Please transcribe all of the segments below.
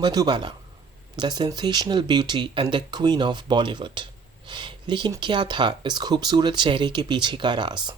Madhubala, the sensational beauty and the queen of Bollywood. लेकिन क्या था इस खूबसूरत चेहरे के पीछे का राज?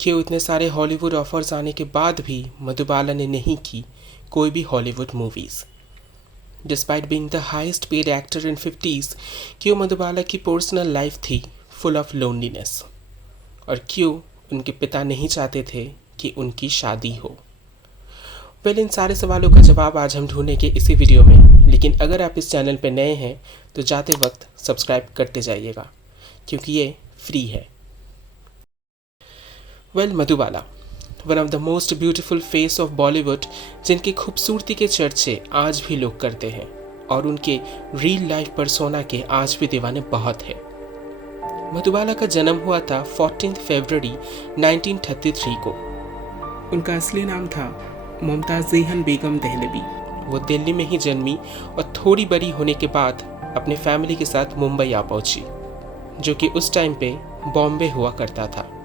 क्यों इतने सारे हॉलीवुड ऑफर्स आने के बाद भी मधुबाला ने नहीं की कोई भी Hollywood movies? Despite being the highest paid actor in 50s, क्यों मधुबाला की पर्सनल लाइफ थी फुल ऑफ लोनलीनेस? और क्यों उनके पिता नहीं चाहते थे कि उनकी शादी हो? इन सारे सवालों का जवाब आज हम ढूंढेंगे इसी वीडियो में। लेकिन अगर आप इस चैनल पर नए हैं तो जाते वक्त सब्सक्राइब करते जाइएगा, क्योंकि ये फ्री है। Madhubala, one of the most beautiful face of Bollywood, जिनकी खूबसूरती के चर्चे आज भी लोग करते हैं और उनके रियल लाइफ पर्सोना के आज भी दीवाने बहुत हैं। मधुबाला का जन्म हुआ था 14 फरवरी 1933 को। उनका असली नाम था मुमताज़ ज़ेहन बेगम दहलवी। वो दिल्ली में ही जन्मी और थोड़ी बड़ी होने के बाद अपने फैमिली के साथ मुंबई आ पहुंची, जो कि उस टाइम पे बॉम्बे हुआ करता था।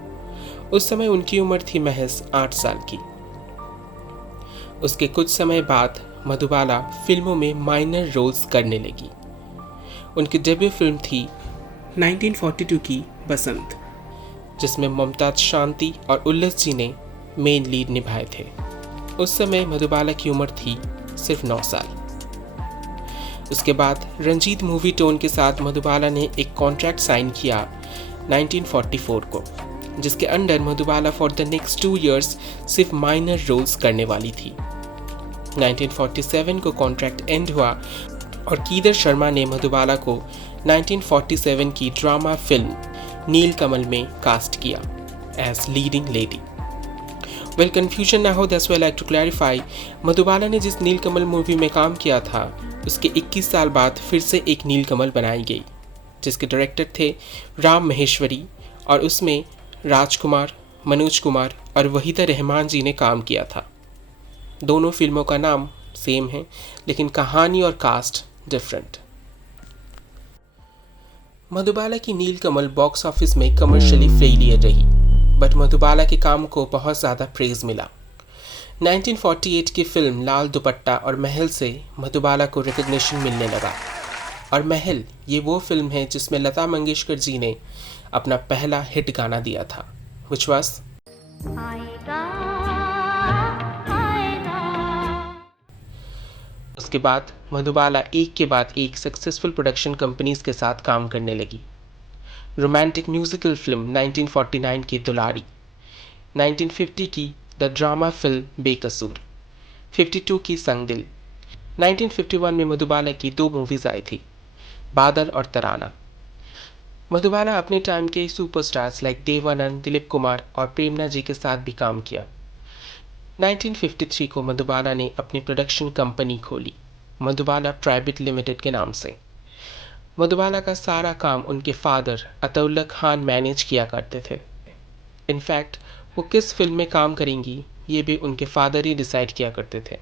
उस समय उनकी उम्र थी महज 8 साल की। उसके कुछ समय बाद मधुबाला फिल्मों में माइनर रोल्स करने लगी। उनकी डेब्यू फिल्म थी 1942 की बसंत, जिसमें मुमताज़ शांति और उल्लास जी ने मेन लीड निभाए थे। उस समय मधुबाला की उम्र थी सिर्फ 9 साल। उसके बाद रंजीत मूवी टोन के साथ मधुबाला ने एक कॉन्ट्रैक्ट साइन किया 1944 को, जिसके under Madhubala for the next 2 years सिर्फ माइनर रोल्स करने वाली थी। 1947 को कॉन्ट्रैक्ट एंड हुआ और कीदर शर्मा ने मधुबाला को 1947 की ड्रामा फिल्म नीलकमल में कास्ट किया एज लीडिंग लेडी। कंफ्यूजन ना हो, that's why I like to clarify. Madhubala ने जिस नीलकमल मूवी में काम किया था उसके 21 साल बाद फिर से एक नीलकमल बनाई गई, जिसके डायरेक्टर थे राम महेश्वरी, और उसमें राजकुमार, मनोज कुमार और वहीदा रहमान जी ने काम किया था। दोनों फिल्मों का नाम सेम है, लेकिन कहानी और कास्ट डिफरेंट। मधुबाला की नीलकमल बॉक्स ऑफिस में कमर्शियली फेलियर रही, बट मधुबाला के काम को बहुत ज़्यादा प्रेज मिला। 1948 की फिल्म लाल दुपट्टा और महल से मधुबाला को रिकग्निशन मिलने लगा। और महल ये वो फिल्म है जिसमें लता मंगेशकर जी ने अपना पहला हिट गाना दिया था, विच वाज उसके बाद मधुबाला एक के बाद एक सक्सेसफुल प्रोडक्शन कंपनीज के साथ काम करने लगी। रोमांटिक म्यूजिकल फिल्म 1949 की दुलारी, 1950 की द ड्रामा फिल्म बेकसूर, 52 की संग दिल। 1951 में मधुबाला की 2 मूवीज आई थी, बादल और तराना। मधुबाला अपने टाइम के सुपरस्टार्स लाइक देवानंद, दिलीप कुमार और प्रेमना जी के साथ भी काम किया। 1953 को मधुबाला ने अपनी प्रोडक्शन कंपनी खोली, मधुबाला प्राइवेट लिमिटेड के नाम से। मधुबाला का सारा काम उनके फादर अतउल्ला खान मैनेज किया करते थे। इनफैक्ट वो किस फिल्म में काम करेंगी ये भी उनके फादर ही डिसाइड किया करते थे।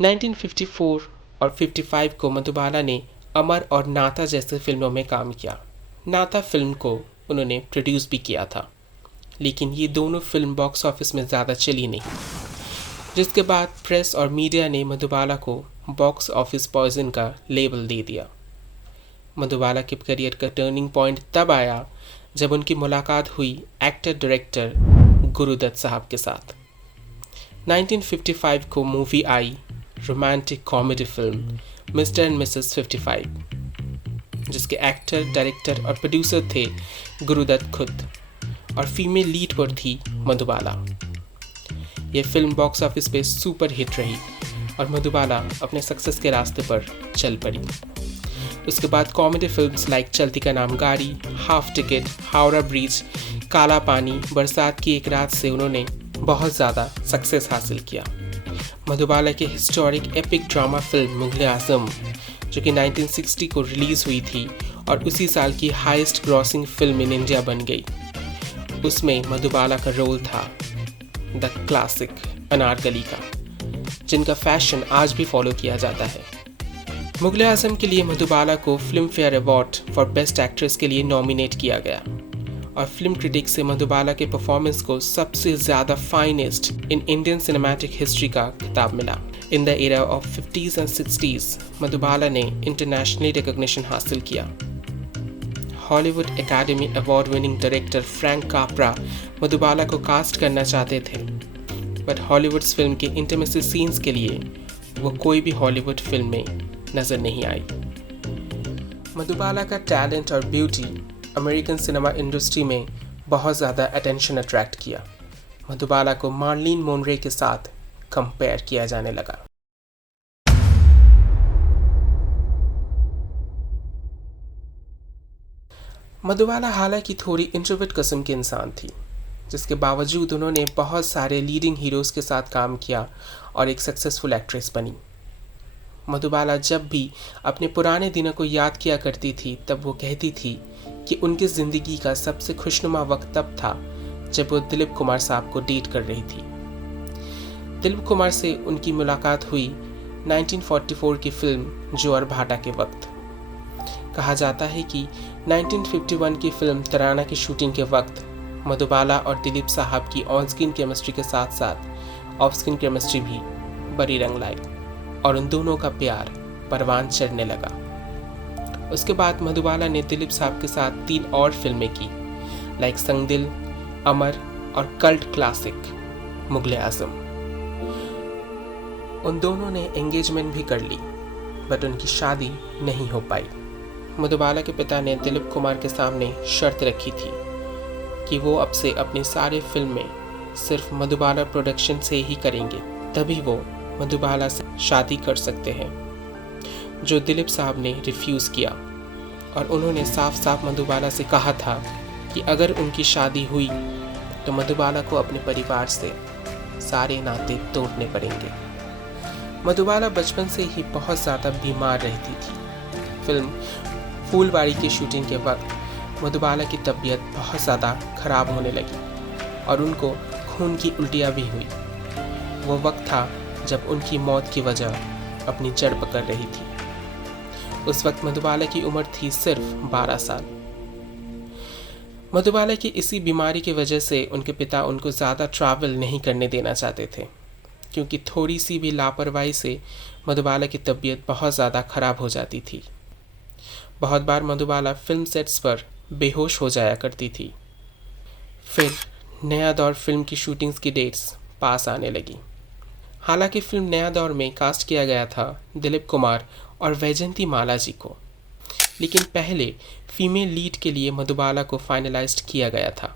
1954 और 55 को मधुबाला ने अमर और नाता जैसे फिल्मों में काम किया। नाता फिल्म को उन्होंने प्रोड्यूस भी किया था, लेकिन ये दोनों फिल्म बॉक्स ऑफिस में ज़्यादा चली नहीं, जिसके बाद प्रेस और मीडिया ने मधुबाला को बॉक्स ऑफिस पॉइजन का लेबल दे दिया। मधुबाला के करियर का टर्निंग पॉइंट तब आया जब उनकी मुलाकात हुई एक्टर डायरेक्टर गुरुदत्त साहब के साथ। 1955 को movie I romantic comedy film mister and Mrs 55, जिसके एक्टर, डायरेक्टर और प्रोड्यूसर थे गुरुदत्त खुद, और फीमेल लीड पर थी मधुबाला। यह फिल्म बॉक्स ऑफिस पे सुपर हिट रही और मधुबाला अपने सक्सेस के रास्ते पर चल पड़ी। उसके बाद कॉमेडी फिल्म्स लाइक चलती का नाम गाड़ी, हाफ टिकट, हावड़ा ब्रिज, काला पानी, बरसात की एक रात से उन्होंने बहुत ज़्यादा सक्सेस हासिल किया। मधुबाला की historic epic drama film Mughal Azam, जो कि 1960 को रिलीज़ हुई थी और उसी साल की highest grossing film in India बन गई, उसमें मधुबाला का रोल था द क्लासिक अनारकली का, जिनका फैशन आज भी फॉलो किया जाता है। मुगल आजम के लिए मधुबाला को film fair award for best actress के लिए नॉमिनेट किया गया और फिल्म क्रिटिक्स से मधुबाला के परफॉर्मेंस को सबसे ज़्यादा finest in Indian cinematic history का खिताब मिला। In the era of 50s and 60s Madhubala ने इंटरनेशनली रिकॉग्निशन हासिल किया। Hollywood academy award winning director Frank Capra Madhubala को कास्ट करना चाहते थे, बट हॉलीवुड फिल्म के इंटीमेसी सीन्स के लिए वो कोई भी हॉलीवुड फिल्म में नजर नहीं आई। मधुबाला का टैलेंट और ब्यूटी अमेरिकन सिनेमा इंडस्ट्री में बहुत ज़्यादा अटेंशन अट्रैक्ट किया। मधुबाला को मार्लिन मोनरे के साथ कंपेयर किया जाने लगा। मधुबाला हालांकि थोड़ी इंट्रोवर्ट किस्म की इंसान थी, जिसके बावजूद उन्होंने बहुत सारे लीडिंग हीरोज़ के साथ काम किया और एक सक्सेसफुल एक्ट्रेस बनी। मधुबाला जब भी अपने पुराने दिनों को याद किया करती थी तब वो कहती थी कि उनकी ज़िंदगी का सबसे खुशनुमा वक्त तब था जब वो दिलीप कुमार साहब को डेट कर रही थी। दिलीप कुमार से उनकी मुलाकात हुई 1944 की फिल्म जोहर भाटा के वक्त। कहा जाता है कि 1951 की फिल्म तराना की शूटिंग के वक्त मधुबाला और दिलीप साहब की ऑन स्क्रीन केमिस्ट्री के साथ साथ ऑफ स्क्रीन केमिस्ट्री भी बड़ी रंग लाई और उन दोनों का प्यार परवान चढ़ने लगा। उसके बाद मधुबाला ने दिलीप साहब के साथ 3 और फिल्में की, लाइक संगदिल, अमर और कल्ट क्लासिक मुगल आजम। उन दोनों ने एंगेजमेंट भी कर ली, बट उनकी शादी नहीं हो पाई। मधुबाला के पिता ने दिलीप कुमार के सामने शर्त रखी थी कि वो अब से अपनी सारे फिल्में सिर्फ मधुबाला प्रोडक्शन से ही करेंगे, तभी वो मधुबाला से शादी कर सकते हैं, जो दिलीप साहब ने रिफ्यूज़ किया और उन्होंने साफ साफ मधुबाला से कहा था कि अगर उनकी शादी हुई तो मधुबाला को अपने परिवार से सारे नाते तोड़ने पड़ेंगे। मधुबाला बचपन से ही बहुत ज़्यादा बीमार रहती थी। फिल्म फूलवाड़ी की शूटिंग के वक्त मधुबाला की तबीयत बहुत ज़्यादा खराब होने लगी और उनको खून की उल्टियाँ भी हुई। वो वक्त था जब उनकी मौत की वजह अपनी जड़ पकड़ रही थी। उस वक्त मधुबाला की उम्र थी सिर्फ 12 साल। मधुबाला की इसी बीमारी की वजह से उनके पिता उनको ज़्यादा ट्रैवल नहीं करने देना चाहते थे, क्योंकि थोड़ी सी भी लापरवाही से मधुबाला की तबीयत बहुत ज़्यादा खराब हो जाती थी। बहुत बार मधुबाला फिल्म सेट्स पर बेहोश हो जाया करती थी। फिर नया दौर फिल्म की शूटिंग्स की डेट्स पास आने लगी। हालांकि फिल्म नया दौर में कास्ट किया गया था दिलीप कुमार और वैजयंती माला जी को, लेकिन पहले फीमेल लीड के लिए मधुबाला को फाइनलाइज्ड किया गया था।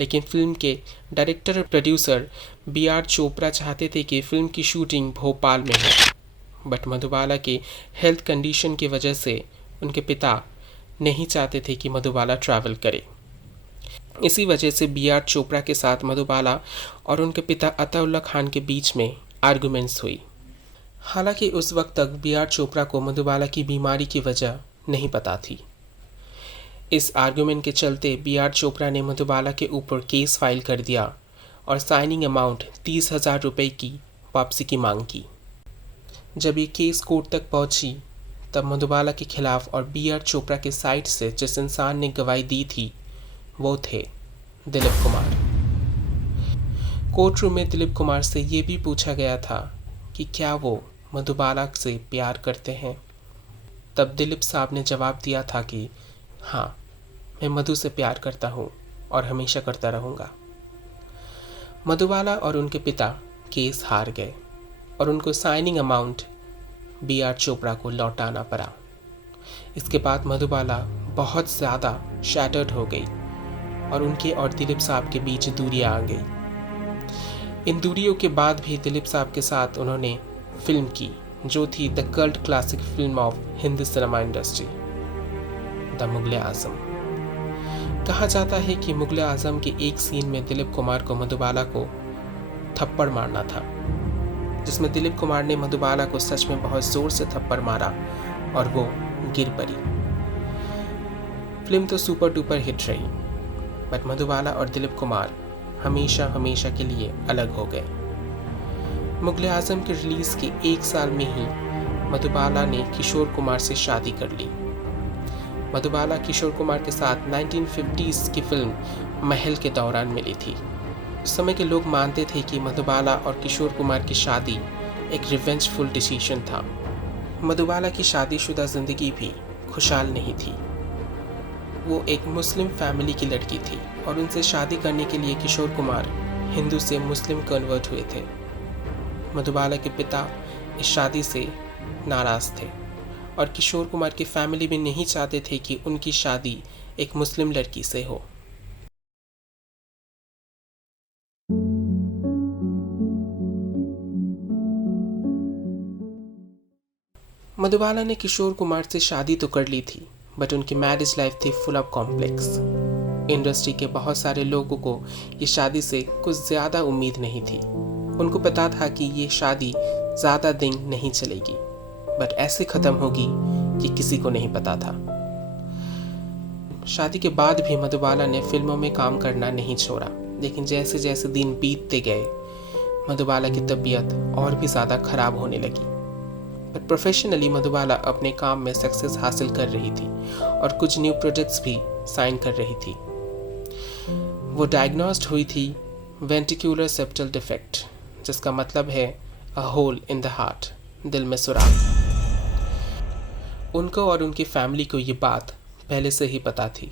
लेकिन फिल्म के डायरेक्टर और प्रोड्यूसर B.R. चोपड़ा चाहते थे कि फिल्म की शूटिंग भोपाल में हो, बट मधुबाला के हेल्थ कंडीशन की वजह से उनके पिता नहीं चाहते थे कि मधुबाला ट्रैवल करे। इसी वजह से B.R. चोपड़ा के साथ मधुबाला और उनके पिता अताउल्ला खान के बीच में आर्गुमेंट्स हुई। हालांकि उस वक्त तक B.R. चोपड़ा को मधुबाला की बीमारी की वजह नहीं पता थी। इस आर्गुमेंट के चलते B.R. चोपड़ा ने मधुबाला के ऊपर केस फाइल कर दिया और साइनिंग अमाउंट 30,000 रुपये की वापसी की मांग की। जब ये केस कोर्ट तक पहुंची तब मधुबाला के खिलाफ और B.R. चोपड़ा के साइड से जिस इंसान ने गवाही दी थी वो थे दिलीप कुमार। कोर्ट रूम में दिलीप कुमार से ये भी पूछा गया था कि क्या वो मधुबाला से प्यार करते हैं। तब दिलीप साहब ने जवाब दिया था कि हाँ, मैं मधु से प्यार करता हूँ और हमेशा करता रहूँगा। मधुबाला और उनके पिता केस हार गए और उनको साइनिंग अमाउंट B.R. चोपड़ा को लौटाना पड़ा। इसके बाद मधुबाला बहुत ज़्यादा शैटर्ड हो गई और उनके और दिलीप साहब के बीच दूरियां आ गई। इन दूरियों के बाद भी दिलीप साहब के साथ उन्होंने फिल्म की, जो थी the cult classic film of Hindi cinema industry, the Mughal Azam. कहा जाता है कि मुगल आजम के एक सीन में दिलीप कुमार को मधुबाला को थप्पड़ मारना था, जिसमें दिलीप कुमार ने मधुबाला को सच में बहुत जोर से थप्पड़ मारा और वो गिर पड़ी। फिल्म तो सुपर डुपर हिट रही, बट मधुबाला और दिलीप कुमार हमेशा हमेशा के लिए अलग हो गए। मुगल आजम के रिलीज़ के 1 साल में ही मधुबाला ने किशोर कुमार से शादी कर ली। मधुबाला किशोर कुमार के साथ 1950s की फिल्म महल के दौरान मिली थी। उस समय के लोग मानते थे कि मधुबाला और किशोर कुमार की शादी एक रिवेंजफुल डिसीजन था। मधुबाला की शादीशुदा जिंदगी भी खुशहाल नहीं थी। वो एक मुस्लिम फैमिली की लड़की थी और उनसे शादी करने के लिए किशोर कुमार हिंदू से मुस्लिम कन्वर्ट हुए थे। मधुबाला के पिता इस शादी से नाराज थे और किशोर कुमार की फैमिली भी नहीं चाहते थे कि उनकी शादी एक मुस्लिम लड़की से हो। मधुबाला ने किशोर कुमार से शादी तो कर ली थी, बट उनकी मैरिज लाइफ थी फुल ऑफ कॉम्प्लेक्स। इंडस्ट्री के बहुत सारे लोगों को ये शादी से कुछ ज़्यादा उम्मीद नहीं थी। उनको पता था कि ये शादी ज़्यादा दिन नहीं चलेगी, बट ऐसे ख़त्म होगी कि किसी को नहीं पता था। शादी के बाद भी मधुबाला ने फिल्मों में काम करना नहीं छोड़ा, लेकिन जैसे जैसे दिन बीतते गए मधुबाला की तबीयत और भी ज़्यादा ख़राब होने लगी। पर प्रोफेशनली मधुबाला अपने काम में सक्सेस हासिल कर रही थी और कुछ न्यू प्रोजेक्ट्स भी साइन कर रही थी। वो डायग्नोस्ड हुई थी वेंट्रिकुलर सेप्टल डिफेक्ट, जिसका मतलब है a hole in the heart, दिल में सुराख। उनको और उनकी फैमिली को ये बात पहले से ही पता थी।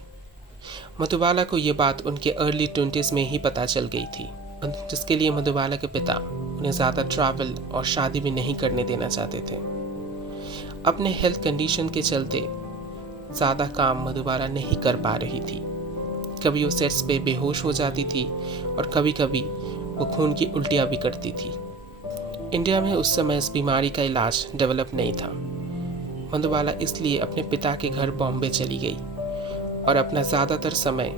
मधुबाला को ये बात उनके अर्ली 20s में ही पता चल गई थी, जिसके लिए मधुबाला के पिता उन्हें ज़्यादा ट्रैवल और शादी भी नहीं करने देना चाहते थे। अपने हेल्थ कंडीशन के चलते ज़्यादा काम मधुबाला नहीं कर पा रही थी। कभी वो सेट्स पे बेहोश हो जाती थी और कभी कभी वो खून की उल्टियाँ भी करती थी। इंडिया में उस समय इस बीमारी का इलाज डेवलप नहीं था। मधुबाला इसलिए अपने पिता के घर बॉम्बे चली गई और अपना ज़्यादातर समय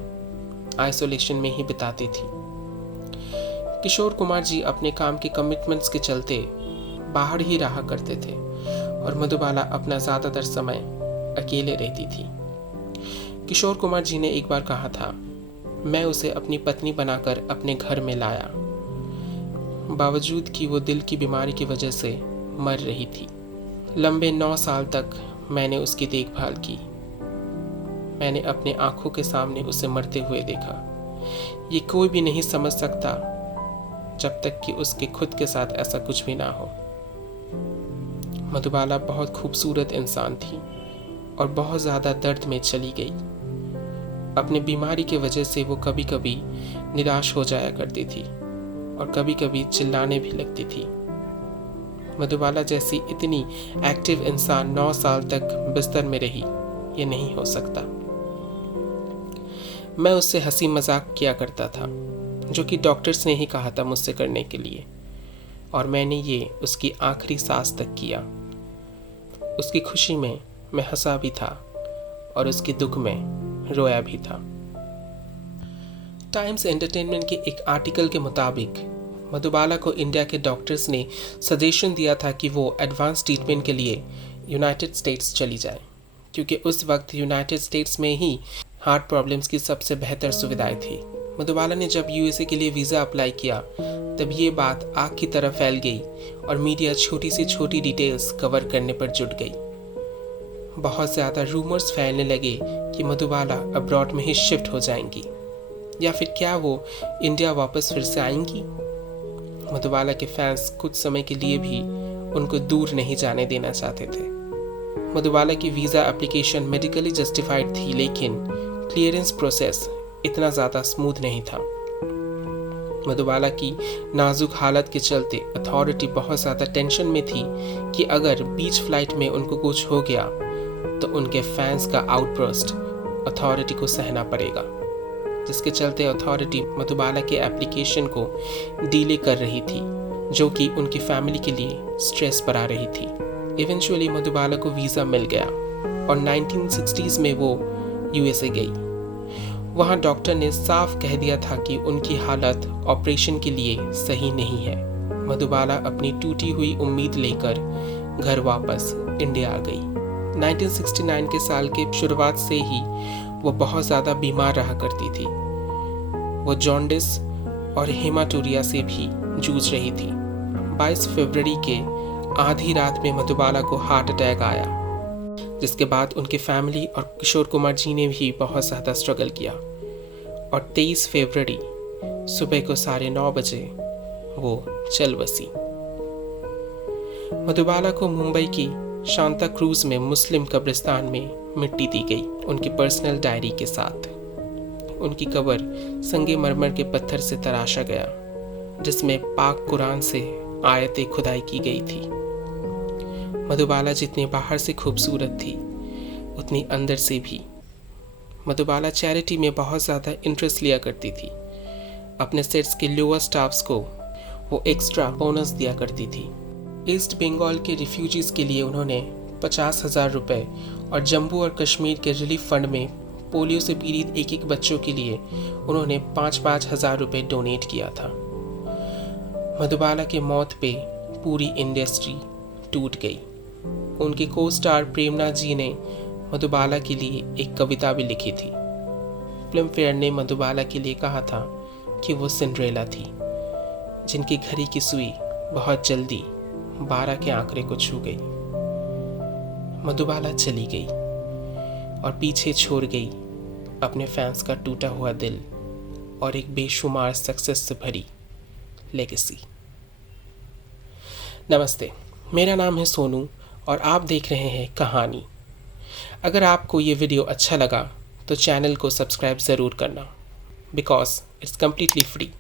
आइसोलेशन में ही बिताती थी। किशोर कुमार जी अपने काम के कमिटमेंट्स के चलते बाहर ही रहा करते थे और मधुबाला अपना ज़्यादातर समय अकेले रहती थी। किशोर कुमार जी ने एक बार कहा था, मैं उसे अपनी पत्नी बनाकर अपने घर में लाया, बावजूद कि वो दिल की बीमारी की वजह से मर रही थी। लंबे 9 साल तक मैंने उसकी देखभाल की। मैंने अपने आंखों के सामने उसे मरते हुए देखा। ये कोई भी नहीं समझ सकता जब तक कि उसके खुद के साथ ऐसा कुछ भी ना हो। मधुबाला बहुत खूबसूरत इंसान थी और बहुत ज़्यादा दर्द में चली गई। अपनी बीमारी की वजह से वो कभी कभी निराश हो जाया करती थी और कभी कभी चिल्लाने भी लगती थी। मधुबाला जैसी इतनी एक्टिव इंसान 9 साल तक बिस्तर में रही, ये नहीं हो सकता। मैं उससे हंसी मजाक किया करता था, जो कि डॉक्टर्स ने ही कहा था मुझसे करने के लिए, और मैंने ये उसकी आखिरी सांस तक किया। उसकी खुशी में मैं हंसा भी था और उसके दुख में रोया भी था। टाइम्स एंटरटेनमेंट के एक आर्टिकल के मुताबिक मधुबाला को इंडिया के डॉक्टर्स ने सजेशन दिया था कि वो एडवांस ट्रीटमेंट के लिए यूनाइटेड स्टेट्स चली जाए, क्योंकि उस वक्त यूनाइटेड स्टेट्स में ही हार्ट प्रॉब्लम्स की सबसे बेहतर सुविधाएं थी। मधुबाला ने जब यूएसए के लिए वीज़ा अप्लाई किया तब ये बात आग की तरह फैल गई और मीडिया छोटी से छोटी डिटेल्स कवर करने पर जुट गई। बहुत ज़्यादा रूमर्स फैलने लगे कि मधुबाला अब्रॉड में ही शिफ्ट हो जाएंगी, या फिर क्या वो इंडिया वापस फिर से आएंगी। मधुबाला के फैंस कुछ समय के लिए भी उनको दूर नहीं जाने देना चाहते थे। मधुबाला की वीज़ा एप्लीकेशन मेडिकली जस्टिफाइड थी, लेकिन क्लियरेंस प्रोसेस इतना ज़्यादा स्मूथ नहीं था। मधुबाला की नाजुक हालत के चलते अथॉरिटी बहुत ज़्यादा टेंशन में थी कि अगर बीच फ्लाइट में उनको कुछ हो गया तो उनके फैंस का आउटबर्स्ट अथॉरिटी को सहना पड़ेगा, जिसके चलते अथॉरिटी मधुबाला के एप्लीकेशन को डिले कर रही थी, जो कि उनकी फैमिली के लिए स्ट्रेस बढ़ा रही थी। इवेंचुअली मधुबाला को वीज़ा मिल गया और 1960s में वो यूएसए गई। वहाँ डॉक्टर ने साफ कह दिया था कि उनकी हालत ऑपरेशन के लिए सही नहीं है। मधुबाला अपनी टूटी हुई उम्मीद लेकर घर वापस इंडिया आ गई। 1969 के साल के शुरुआत से ही वो बहुत ज़्यादा बीमार रहा करती थी। वो जॉन्डिस और हेमाटोरिया से भी जूझ रही थी। 22 फरवरी के आधी रात में मधुबाला को हार्ट अटैक आया, जिसके बाद उनके फैमिली और किशोर कुमार जी ने भी बहुत ज़्यादा स्ट्रगल किया और 23 फरवरी सुबह को 9:30 बजे वो चल बसी। मधुबाला को मुंबई की शांता क्रूज में मुस्लिम कब्रिस्तान में मिट्टी दी गई उनकी पर्सनल डायरी के साथ। उनकी कब्र संगमरमर के पत्थर से तराशा गया, जिसमें पाक कुरान से आयतें खुदाई की गई थी। मधुबाला जितनी बाहर से खूबसूरत थी, उतनी अंदर से भी। मधुबाला चैरिटी में बहुत ज़्यादा इंटरेस्ट लिया करती थी। अपने सेट्स के लोअर स्टाफ्स को वो एक्स्ट्रा बोनस दिया करती थी। ईस्ट बंगाल के रिफ्यूजीज़ के लिए उन्होंने 50,000 रुपये और जम्मू और कश्मीर के रिलीफ फंड में पोलियो से पीड़ित एक बच्चों के लिए उन्होंने 5-5 हज़ार रुपये डोनेट किया था। मधुबाला के मौत पे पूरी इंडस्ट्री टूट गई। उनके को स्टार प्रेमनाथ जी ने मधुबाला के लिए एक कविता भी लिखी थी। फिल्म फेयर ने मधुबाला के लिए कहा था कि वो सिंड्रेला थी, जिनकी घड़ी की सुई बहुत जल्दी 12 के आंकड़े को छू गई। मधुबाला चली गई और पीछे छोड़ गई अपने फैंस का टूटा हुआ दिल और एक बेशुमार सक्सेस से भरी लेगेसी। नमस्ते, मेरा नाम है सोनू और आप देख रहे हैं कहानी। अगर आपको ये वीडियो अच्छा लगा तो चैनल को सब्सक्राइब ज़रूर करना, because it's completely free.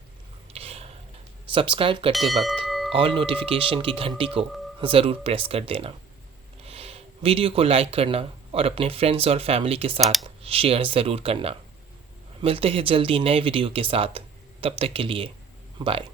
Subscribe करते वक्त ऑल नोटिफिकेशन की घंटी को ज़रूर प्रेस कर देना। वीडियो को लाइक करना और अपने फ्रेंड्स और फैमिली के साथ शेयर ज़रूर करना। मिलते हैं जल्दी नए वीडियो के साथ, तब तक के लिए बाय।